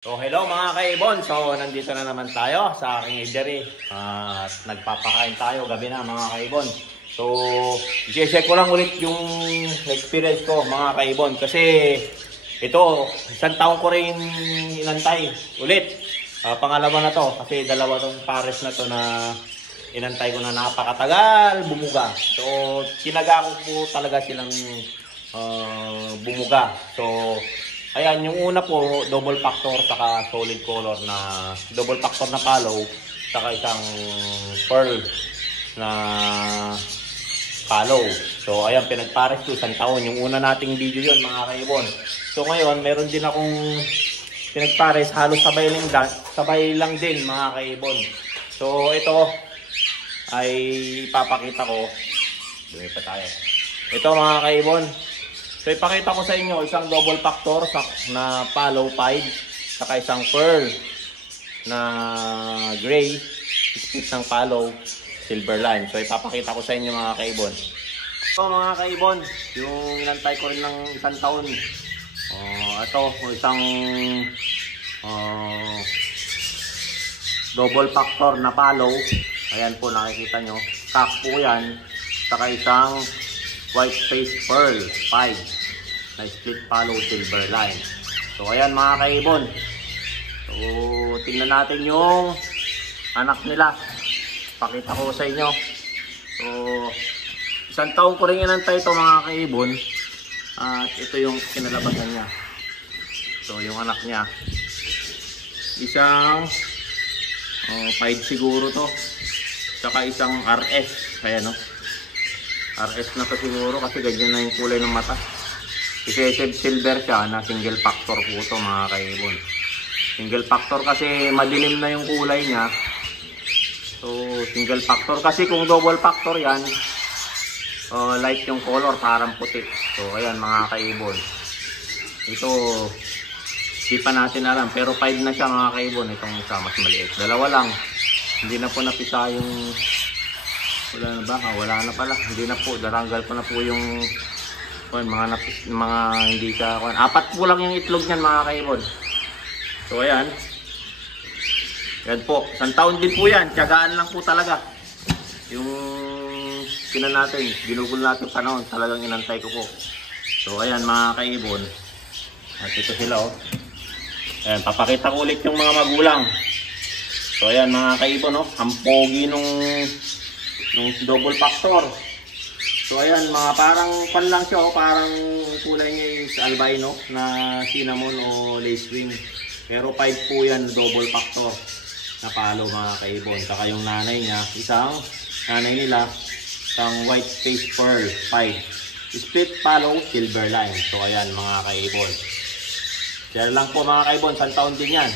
So hello mga kaibon, so nandito na naman tayo sa aking eatery at nagpapakain tayo gabi na mga kaibon. So i-share ko lang ulit yung experience ko mga kaibon kasi ito isang taon ko rin inantay ulit. Pangalawa na to kasi dalawa tong pares na to na inantay ko na napakatagal bumuga. So tinaga ko po talaga silang bumuga. So ayan, yung una po, double factor saka solid color na double factor na palo saka isang pearl na palo. So ayan, pinagpares ko isang taon. Yung una nating video yun mga kaibon. So ngayon, meron din akong pinagpares, halos sabay lang din mga kaibon. So ito ay ipapakita ko. Dumi pa tayo. Ito mga kaibon. So ipakita ko sa inyo isang double factor na palo 5 saka isang pearl na gray split ng palo silver line. So ipapakita ko sa inyo mga kaibon. So mga kaibon, yung inantay ko rin ng isang taon. Ito isang double factor na palo. Ayan po nakikita nyo. Kak po yan. Saka isang white face pearl 5 na split palo silver line. So ayan mga kaibon. So tingnan natin yung anak nila. Pakita ko sa inyo. So isang taon ko rin inantay ito mga kaibon. At ito yung kinalabasan niya. So yung anak niya isang 5 siguro to. Saka isang RS. Ayan no. RS na to siguro kasi ganyan na yung kulay ng mata. Kasi silver siya na single factor po ito mga kaibon. Single factor kasi madilim na yung kulay niya. So single factor kasi kung double factor yan, light yung color parang puti. So ayan mga kaibon. Ito di pa natin alam pero 5 na siya mga kaibon. Itong isa mas maliit. Dalawa lang. Hindi na po napisa yung wala na ba? Wala na pala. Hindi na po. Daranggal ko na po yung mga hindi siya. 4 po lang yung itlog niyan mga kaibon. So ayan. Yan po. Isang taon din po yan. Tiyagaan lang po talaga. Yung natin. Ginugol natin panahon. Talagang inantay ko po. So ayan mga kaibon. At ito sila oh. Ayan. Papakita ko ulit yung mga magulang. So ayan mga kaibon oh. Ang pogi nung double factor. So ayan, mga parang pan lang siya, parang kulay niya is albino na cinnamon o lace wing. Pero 5 po yan, double factor na palo mga kaibon. Saka yung nanay niya, nanay nila, isang white face pearl 5. Split palo, silver line. So ayan mga kaibon. Share lang po mga kaibon, isang taon din yan.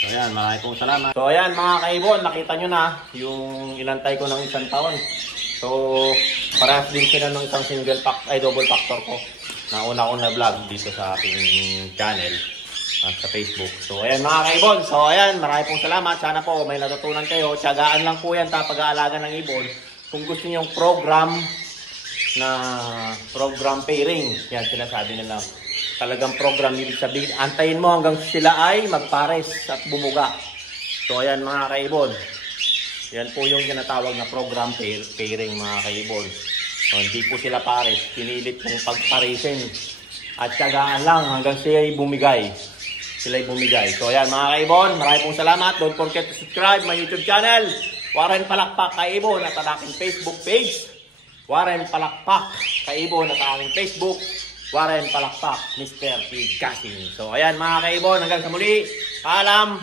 So ayan, maraming pong salamat. So ayan mga kaibon, nakita nyo na yung inantay ko ng isang taon. So parehas din sila ng isang double factor ko na una-una vlog dito sa aking channel at sa Facebook. So ayan mga kaibon, so ayan, maraming pong salamat. Sana po may natutunan kayo. Tiyagaan lang po yan sa pag-aalaga ng ibon. Kung gusto niyo yung program pairing, yan sinasabi nila. Talagang program, ibig sabihin, antayin mo hanggang sila ay magpares at bumuga. So ayan mga kaibon. Yan po yung tinatawag na program pairing mga kaibon. So, hindi po sila pares. Pinilit pong pagparesin. At tiyagaan lang hanggang sila ay bumigay. So ayan mga kaibon, maraming pong salamat. Don't forget to subscribe my YouTube channel. Warren Palakpak Kaibon at ang aking Facebook page. Warren Palakpak Kaibon at ang aking Facebook. Warren Palakpak, Mr. P. Gassing. So ayan mga kaibon, hanggang sa muli. Paalam.